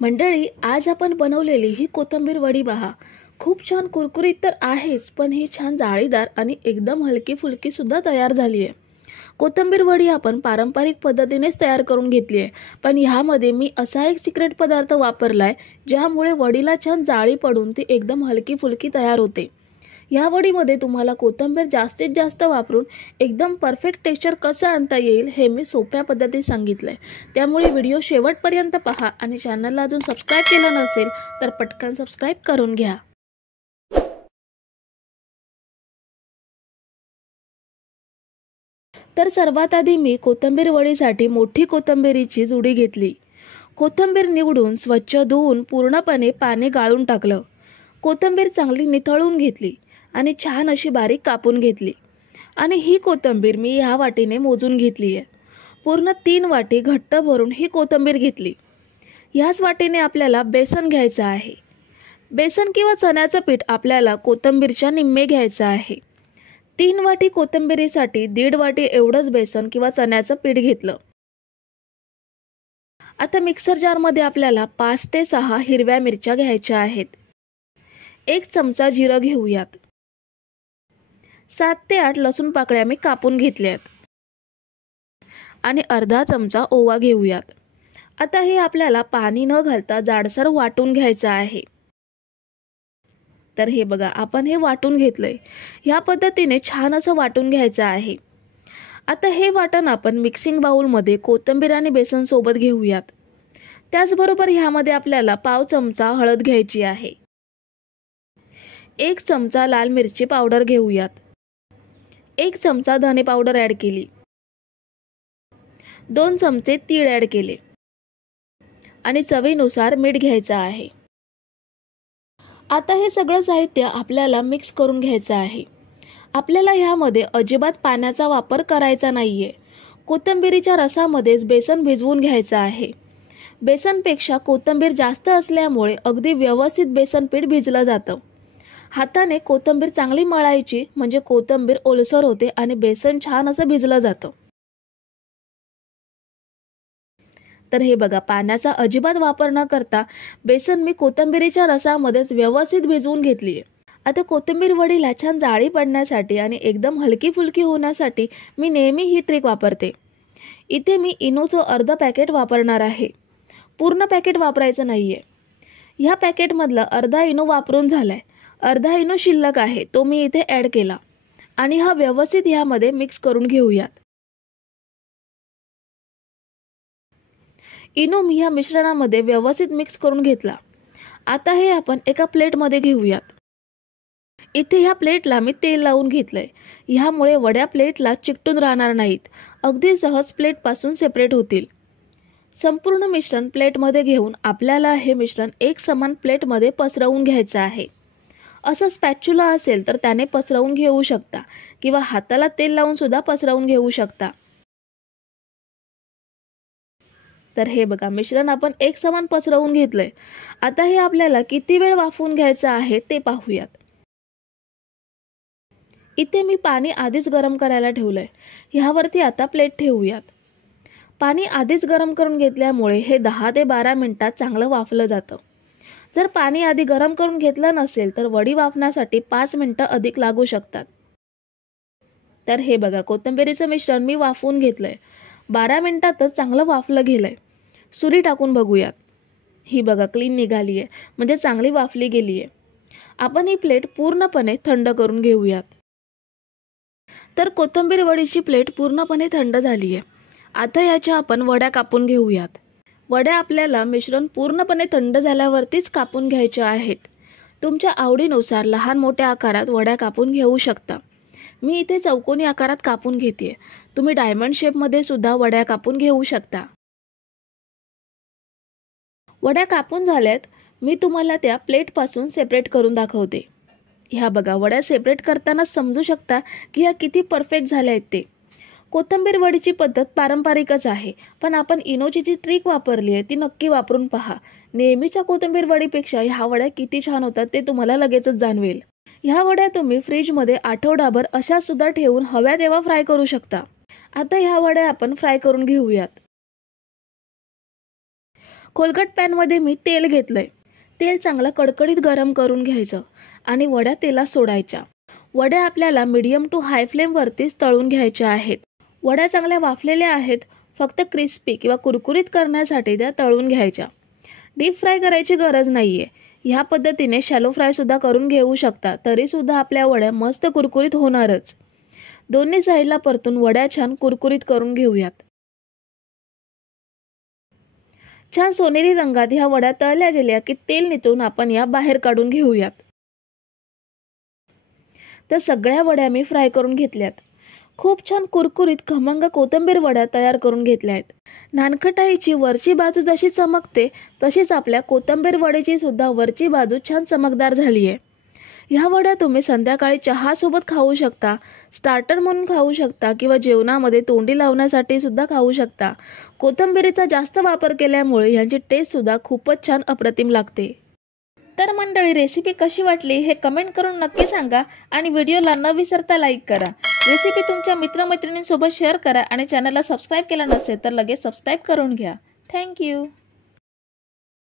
मंडळी, आज आपण बनवलेली ही कोथिंबीर वडी पहा. खूप छान कुरकुरीत तर आहेच, पण ही छान जाळीदार आणि एकदम हलकी फुलकी सुद्धा तयार झाली आहे. कोथिंबीर वडी आपण पारंपरिक पद्धतीनेच तयार करून घेतली आहे, पण ह्यामध्ये मी असा एक सिक्रेट पदार्थ वापरलाय ज्यामुळे वडीला छान जाळी पडून ती एकदम हलकी फुलकी तयार होते. या वडीमध्ये तुम्हाला कोथिंबीर जास्तीत जास्त वापरून एकदम परफेक्ट टेक्स्चर कसं आणता येईल हे मी सोप्या पद्धतीत सांगितलंय. त्यामुळे व्हिडिओ शेवटपर्यंत पहा आणि चॅनलला अजून सबस्क्राईब केलं नसेल तर पटकन सबस्क्राईब करून घ्या. तर सर्वात आधी मी कोथिंबीर वडीसाठी मोठी कोथिंबीरीची जुडी घेतली. कोथिंबीर निवडून स्वच्छ धुवून पूर्णपणे पाणी गाळून टाकलं. कोथिंबीर चांगली निथळून घेतली आणि छान अशी बारीक कापून घेतली. आणि ही कोथिंबीर मी ह्या वाटीने मोजून घेतली आहे. पूर्ण 3 वाटी घट्ट भरून ही कोथिंबीर घेतली. ह्याच वाटीने आपल्याला बेसन घ्यायचं आहे. बेसन किंवा चण्याचं पीठ आपल्याला कोथिंबीरच्या निम्मे घ्यायचं आहे. 3 वाटी कोथिंबीरीसाठी 1.5 वाटी एवढंच बेसन किंवा चण्याचं पीठ घेतलं. आता मिक्सर जारमध्ये आपल्याला 5 ते 6 हिरव्या मिरच्या घ्यायच्या आहेत. 1 चमचा जिरं घेऊयात. 7 ते 8 लसूण पाकळ्या मी कापून घेतल्यात आणि अर्धा चमचा ओवा घेऊयात. आता हे आपल्याला पाणी न घालता जाडसर वाटून घ्यायचं आहे. तर हे बघा, आपण हे वाटून घेतलंय. ह्या पद्धतीने छान असं वाटून घ्यायचं आहे. आता हे वाटण आपण मिक्सिंग बाउलमध्ये कोथिंबीर आणि बेसन सोबत घेऊयात. त्याचबरोबर ह्यामध्ये आपल्याला पाव चमचा हळद घ्यायची आहे. 1 चमचा लाल मिरची पावडर घेऊयात. 1 चमचा धने पावडर ॲड केली. 2 चमचे तीळ ॲड केले आणि चवीनुसार मीठ घ्यायचं आहे. आता हे सगळं साहित्य आपल्याला मिक्स करून घ्यायचं आहे. आपल्याला ह्यामध्ये अजिबात पाण्याचा वापर करायचा नाहीये. कोथिंबीरीच्या रसामध्येच बेसन भिजवून घ्यायचं आहे. बेसनपेक्षा कोथिंबीर जास्त असल्यामुळे अगदी व्यवस्थित बेसन पीठ भिजलं जातं. हाताने कोथिंबीर चांगली मळायची, म्हणजे कोथिंबीर ओलसर होते आणि बेसन छान असं भिजलं जातं. तर हे बघा, पाण्याचा अजिबात वापर न करता बेसन मी कोथिंबीरीच्या रसामध्येच व्यवस्थित भिजवून घेतली आहे. आता कोथिंबीर वडीला छान जाळी पडण्यासाठी आणि एकदम हलकी फुलकी होण्यासाठी मी नेहमी ही ट्रिक वापरते. इथे मी इनोचं अर्ध पॅकेट वापरणार आहे. पूर्ण पॅकेट वापरायचं नाहीये. ह्या पॅकेटमधला अर्धा इनो वापरून झालाय. अर्धा इनो शिल्लक आहे, तो मी इथे ॲड केला आणि हा व्यवस्थित ह्यामध्ये मिक्स करून घेऊयात. इनो मी ह्या मिश्रणामध्ये व्यवस्थित मिक्स करून घेतला. आता हे आपण एका प्लेटमध्ये घेऊयात. इथे ह्या प्लेटला मी तेल लावून घेतलंय. ह्यामुळे वड्या प्लेटला चिकटून राहणार नाहीत. अगदी सहज प्लेटपासून सेपरेट होतील. संपूर्ण मिश्रण प्लेटमध्ये घेऊन आपल्याला हे मिश्रण एक समान प्लेटमध्ये पसरवून घ्यायचं आहे. असं स्पॅच्युला असेल तर त्याने पसरवून घेऊ शकता किंवा हाताला तेल लावून सुद्धा पसरवून घेऊ शकता. तर हे बघा, मिश्रण आपण एक समान पसरवून घेतलंय. आता हे आपल्याला किती वेळ वाफवून घ्यायचं आहे ते पाहूयात. इथे मी पाणी आधीच गरम करायला ठेवलंय. ह्यावरती आता प्लेट ठेवूयात. पाणी आधीच गरम करून घेतल्यामुळे हे 10 ते 12 मिनिटात चांगलं वाफलं जातं. जर पाणी आधी गरम करून घेतलं नसेल तर वडी वाफण्यासाठी 5 मिनिटं अधिक लागू शकतात. तर हे बघा, कोथिंबीरीचं मिश्रण मी वाफवून घेतलंय. 12 मिनिटातच चांगलं वाफलं गेलंय. सुरी टाकून बघूयात. ही बघा, क्लीन निघाली आहे, म्हणजे चांगली वाफली गेली आहे. आपण ही प्लेट पूर्णपणे थंड करून घेऊयात. तर कोथिंबीर वडीची प्लेट पूर्णपणे थंड झाली आहे. आता याच्या आपण वड्या कापून घेऊयात. वड्या आपल्याला मिश्रण पूर्णपणे थंड झाल्यावरतीच कापून घ्यायच्या आहेत. तुमच्या आवडीनुसार लहान मोठ्या आकारात वड्या कापून घेऊ शकता. मी इथे चौकोनी आकारात कापून घेते. तुम्ही डायमंड शेपमध्ये सुद्धा वड्या कापून घेऊ शकता. वड्या कापून झाल्यात. मी तुम्हाला त्या प्लेटपासून सेपरेट करून दाखवते. ह्या बघा, वड्या सेपरेट करताना समजू शकता की ह्या किती परफेक्ट झाल्या आहेत ते. कोथिंबीर वडीची पद्धत पारंपरिकच आहे, पण आपण इनोची जी ट्रिक वापरली आहे ती नक्की वापरून पहा. नेहमीच्या कोथिंबीर वडीपेक्षा ह्या वड्या किती छान होतात ते तुम्हाला लगेचच जाणवेल. ह्या वड्या तुम्ही फ्रीजमध्ये आठवडाभर अशा सुद्धा ठेवून हव्या तेव्हा फ्राय करू शकता. आता ह्या वड्या आपण फ्राय करून घेऊयात. खोलगट पॅनमध्ये मी तेल घेतलंय. तेल चांगलं कडकडीत गरम करून घ्यायचं आणि वड्या तेलात सोडायच्या. वड्या आपल्याला मीडियम टू हाय फ्लेमवरतीच तळून घ्यायच्या आहेत. वड्या चांगल्या वाफलेल्या आहेत. फक्त क्रिस्पी किंवा कुरकुरीत करण्यासाठी त्या तळून घ्यायच्या. डीप फ्राय करायची गरज नाहीये. ह्या पद्धतीने शॅलो फ्राय सुद्धा करून घेऊ शकता. तरी सुद्धा आपल्या वड्या मस्त कुरकुरीत होणारच. दोन्ही साईडला परतून वड्या छान कुरकुरीत करून घेऊयात. छान सोनेरी रंगात ह्या वड्या तळल्या गेल्या की तेल नितळून आपण या बाहेर काढून घेऊयात. तर सगळ्या वड्या मी फ्राय करून घेतल्यात. खूप छान कुरकुरीत खमंग कोथिंबीर वड्या तयार करून घेतल्या आहेत. नानखटाईची वरची बाजू जशी चमकते तशीच आपल्या कोथिंबीर वड्याची सुद्धा वरची बाजू छान चमकदार झाली आहे. ह्या वड्या तुम्ही संध्याकाळी चहासोबत खाऊ शकता, स्टार्टर म्हणून खाऊ शकता किंवा जेवणामध्ये तोंडी लावण्यासाठी सुद्धा खाऊ शकता. कोथिंबीरीचा जास्त वापर केल्यामुळे ह्यांची टेस्ट सुद्धा खूपच छान अप्रतिम लागते. तर मंडळी, रेसिपी कशी वाटली हे कमेंट करून नक्की सांगा आणि व्हिडिओला न विसरता लाईक करा. रेसिपी तुमच्या मित्रमैत्रिणींसोबत शेअर करा आणि चॅनलला सबस्क्राईब केलं नसेल तर लगेच सबस्क्राईब करून घ्या. थँक्यू.